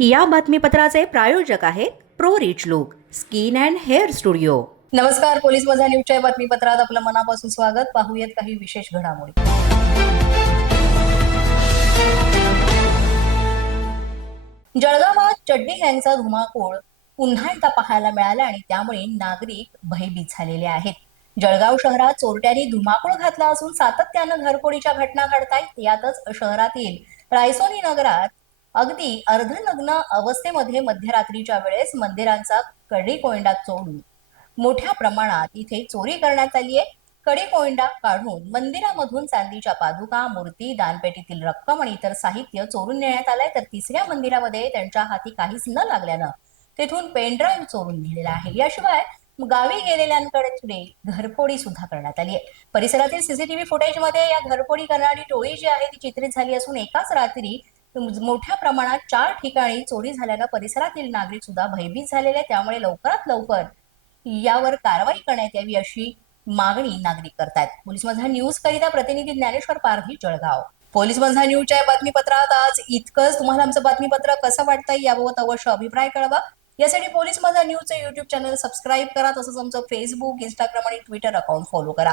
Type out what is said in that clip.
या बातमीपत्राचे प्रायोजक आहेत pro rich look skin and hair studio. नमस्कार पोलीस मजा न्यूजच्या बातमीपत्रात आपलं मनापासून स्वागत. पाहूयात काही विशेष घडामोडी. जळगावात चड्डी गँगचा धुमाकूळ पुन्हा एकदा पाहायला मिळाला आणि त्यामुळे नागरिक भयभीत झालेले आहेत. जळगाव शहरात चोरट्यांनी धुमाकूळ घातला असून सातत्यानं घरफोडीच्या घटना घडतायत यातच शहरातील रायसोनी नगरात अगदी अर्धनग्न अवस्थेमध्ये मध्यरात्रीच्या वेळेस मंदिरांचा कडी कोयंडा चोडून मोठ्या प्रमाणात इथे चोरी करण्यात आली आहे. कडी कोयंडा काढून मंदिरामधून चांदीच्या पादुका मूर्ती दानपेटीतील रक्कम आणि इतर साहित्य चोरून नेण्यात आलंय. तर तिसऱ्या मंदिरामध्ये त्यांच्या हाती काहीच न लागल्यानं तेथून पेनड्राईव्ह चोरून नेलेला आहे. याशिवाय गावी गेलेल्यांकडे घरफोडी सुद्धा करण्यात आली आहे. परिसरातील सीसीटीव्ही फुटेजमध्ये या घरफोडी करणारी टोळी जी आहे ती चित्रित झाली असून एकाच रात्री मोठ्या प्रमाणात चार ठिकाणी चोरी झाल्यानं परिसरातील नागरिक सुद्धा भयभीत झालेले आहेत. त्यामुळे लवकरात लवकर यावर कारवाई करण्यात यावी अशी मागणी नागरिक करतात पोलीस माझा न्यूज करिता प्रतिनिधी ज्ञानेश्वर पारधी जळगाव. पोलीस माझा न्यूजच्या बातमीपत्रात आज इतकंच. तुम्हाला आमचं बातमीपत्र कसं वाटतंय याबाबत अवश्य अभिप्राय कळवा. यासाठी पोलीस माझा न्यूजचं युट्यूब चॅनल सबस्क्राईब करा. तसंच आमचं फेसबुक इंस्टाग्राम आणि ट्विटर अकाउंट फॉलो करा.